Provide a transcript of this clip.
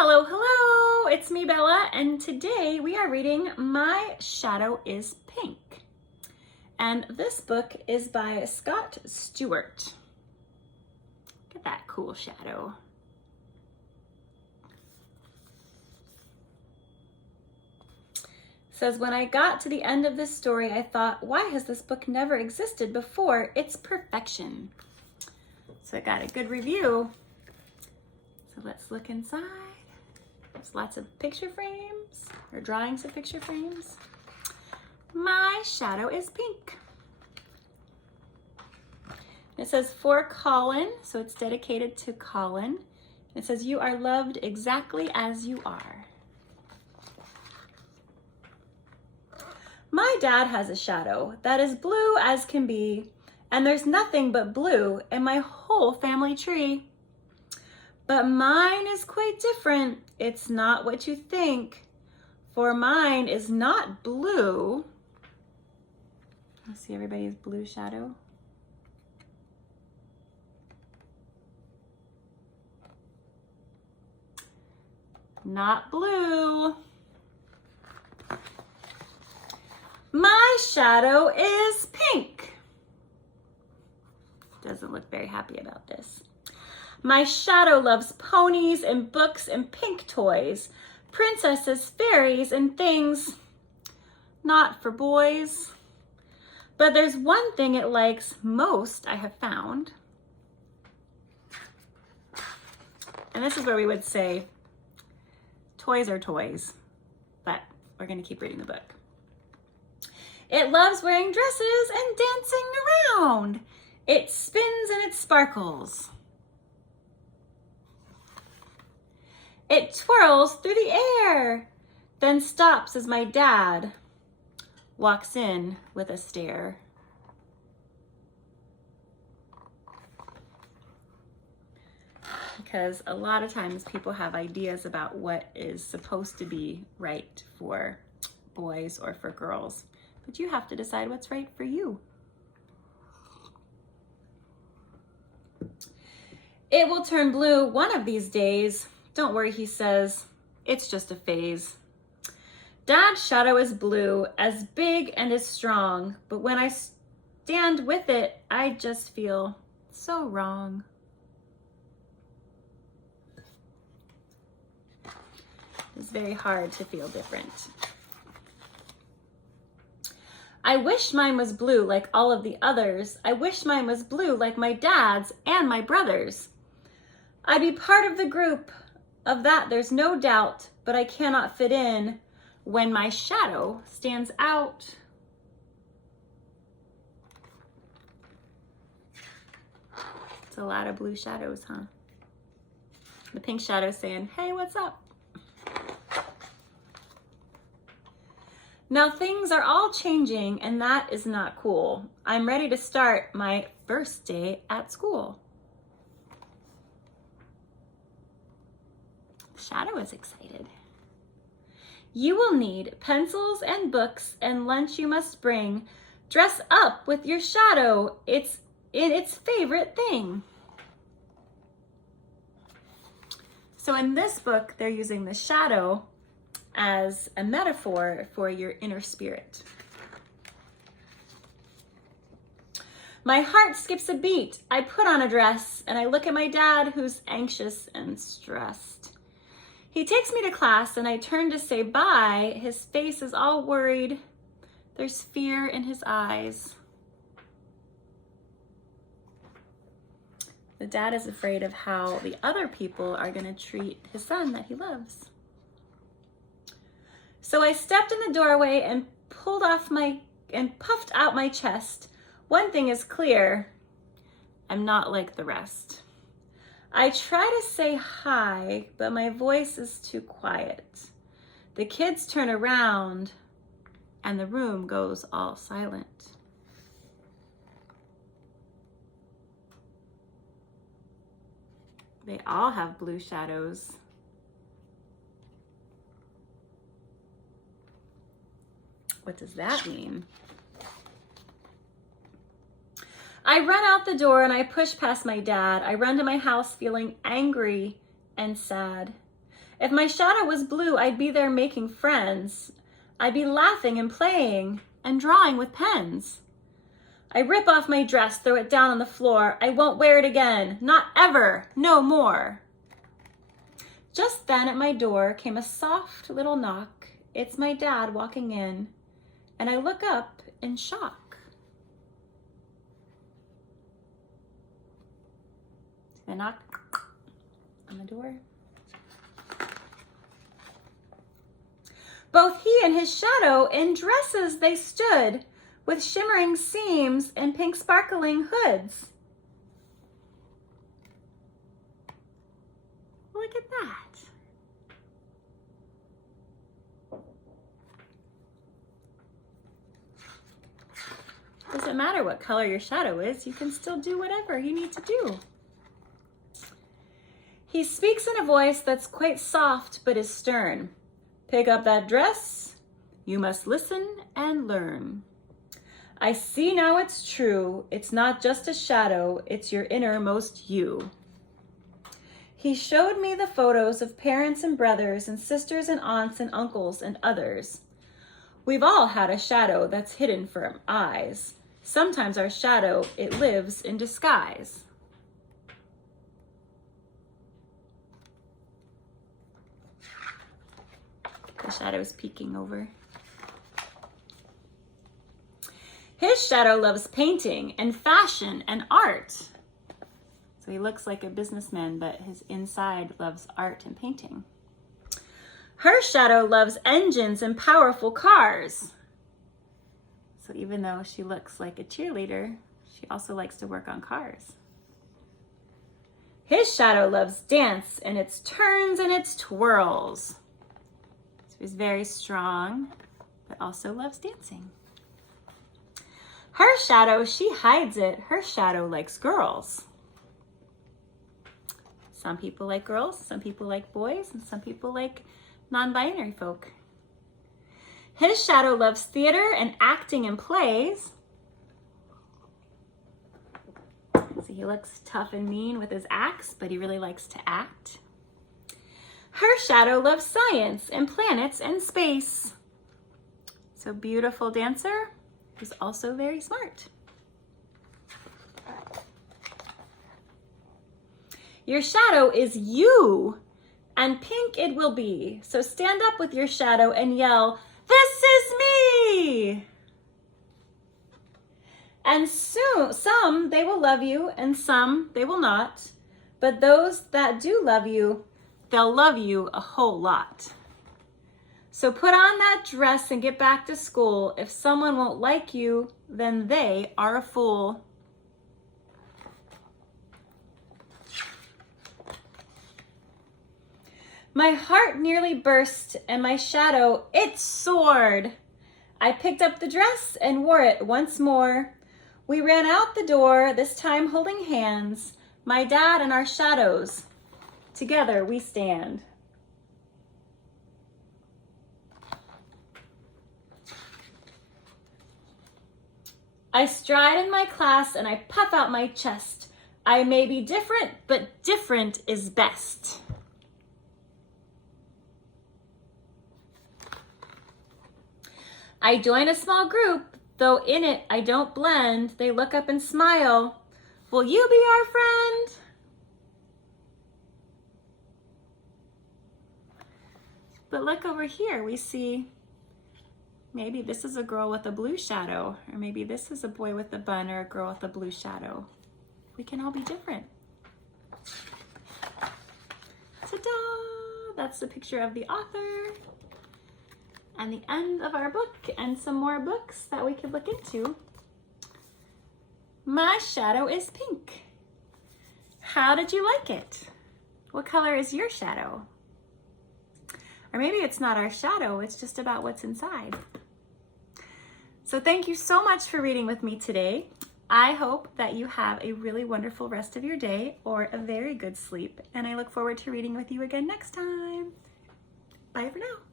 Hello, hello, it's me, Bella, and today we are reading My Shadow is Pink. And this book is by Scott Stewart. Look at that cool shadow. It says, when I got to the end of this story, I thought, why has this book never existed before? It's perfection. So I got a good review. So let's look inside. There's lots of picture frames or drawings of picture frames. My Shadow is Pink. It says for Colin, so it's dedicated to Colin. It says you are loved exactly as you are. My dad has a shadow that is blue as can be, and there's nothing but blue in my whole family tree. But mine is quite different. It's not what you think, for mine is not blue. Let's see everybody's blue shadow. Not blue. My shadow is pink. Doesn't look very happy about this. My shadow loves ponies and books and pink toys, princesses, fairies, and things not for boys. But there's one thing it likes most, I have found. And this is where we would say, toys are toys, but we're going to keep reading the book. It loves wearing dresses and dancing around. It spins and it sparkles. It twirls through the air, then stops as my dad walks in with a stare. Because a lot of times people have ideas about what is supposed to be right for boys or for girls, but you have to decide what's right for you. It will turn blue one of these days. Don't worry, he says, it's just a phase. Dad's shadow is blue, as big and as strong, but when I stand with it, I just feel so wrong. It's very hard to feel different. I wish mine was blue like all of the others. I wish mine was blue like my dad's and my brother's. I'd be part of the group. Of that, there's no doubt, but I cannot fit in when my shadow stands out. It's a lot of blue shadows, huh? The pink shadow saying, hey, what's up? Now things are all changing, and that is not cool. I'm ready to start my first day at school. Shadow is excited. You will need pencils and books and lunch you must bring. Dress up with your shadow. It's its favorite thing. So in this book, they're using the shadow as a metaphor for your inner spirit. My heart skips a beat. I put on a dress and I look at my dad who's anxious and stressed. He takes me to class and I turn to say bye. His face is all worried. There's fear in his eyes. The dad is afraid of how the other people are going to treat his son that he loves. So I stepped in the doorway and puffed out my chest. One thing is clear, I'm not like the rest. I try to say hi, but my voice is too quiet. The kids turn around and the room goes all silent. They all have blue shadows. What does that mean? I run out the door and I push past my dad. I run to my house feeling angry and sad. If my shadow was blue, I'd be there making friends. I'd be laughing and playing and drawing with pens. I rip off my dress, throw it down on the floor. I won't wear it again, not ever, no more. Just then at my door came a soft little knock. It's my dad walking in, and I look up in shock. I knock on the door. Both he and his shadow in dresses they stood, with shimmering seams and pink sparkling hoods. Look at that. Doesn't matter what color your shadow is, you can still do whatever you need to do. He speaks in a voice that's quite soft but is stern. Pick up that dress, you must listen and learn. I see now it's true, it's not just a shadow, it's your innermost you. He showed me the photos of parents and brothers and sisters and aunts and uncles and others. We've all had a shadow that's hidden from eyes. Sometimes our shadow, it lives in disguise. The shadow's peeking over. His shadow loves painting and fashion and art. So he looks like a businessman, but his inside loves art and painting. Her shadow loves engines and powerful cars. So even though she looks like a cheerleader, she also likes to work on cars. His shadow loves dance and its turns and its twirls. So he's very strong, but also loves dancing. Her shadow, she hides it. Her shadow likes girls. Some people like girls, some people like boys, and some people like non-binary folk. His shadow loves theater and acting in plays. So he looks tough and mean with his axe, but he really likes to act. Her shadow loves science and planets and space. So beautiful dancer who's also very smart. Your shadow is you, and pink it will be. So stand up with your shadow and yell, "This is me!" And soon, some they will love you and some they will not. But those that do love you, they'll love you a whole lot. So put on that dress and get back to school. If someone won't like you, then they are a fool. My heart nearly burst and my shadow, it soared. I picked up the dress and wore it once more. We ran out the door, this time holding hands. My dad and our shadows, together we stand. I stride in my class and I puff out my chest. I may be different, but different is best. I join a small group, though in it I don't blend. They look up and smile. Will you be our friend? But look over here, we see maybe this is a girl with a blue shadow, or maybe this is a boy with a bun or a girl with a blue shadow. We can all be different. Ta-da! That's the picture of the author and the end of our book and some more books that we could look into. My shadow is pink. How did you like it? What color is your shadow? Or maybe it's not our shadow, it's just about what's inside. So thank you so much for reading with me today. I hope that you have a really wonderful rest of your day or a very good sleep, and I look forward to reading with you again next time. Bye for now.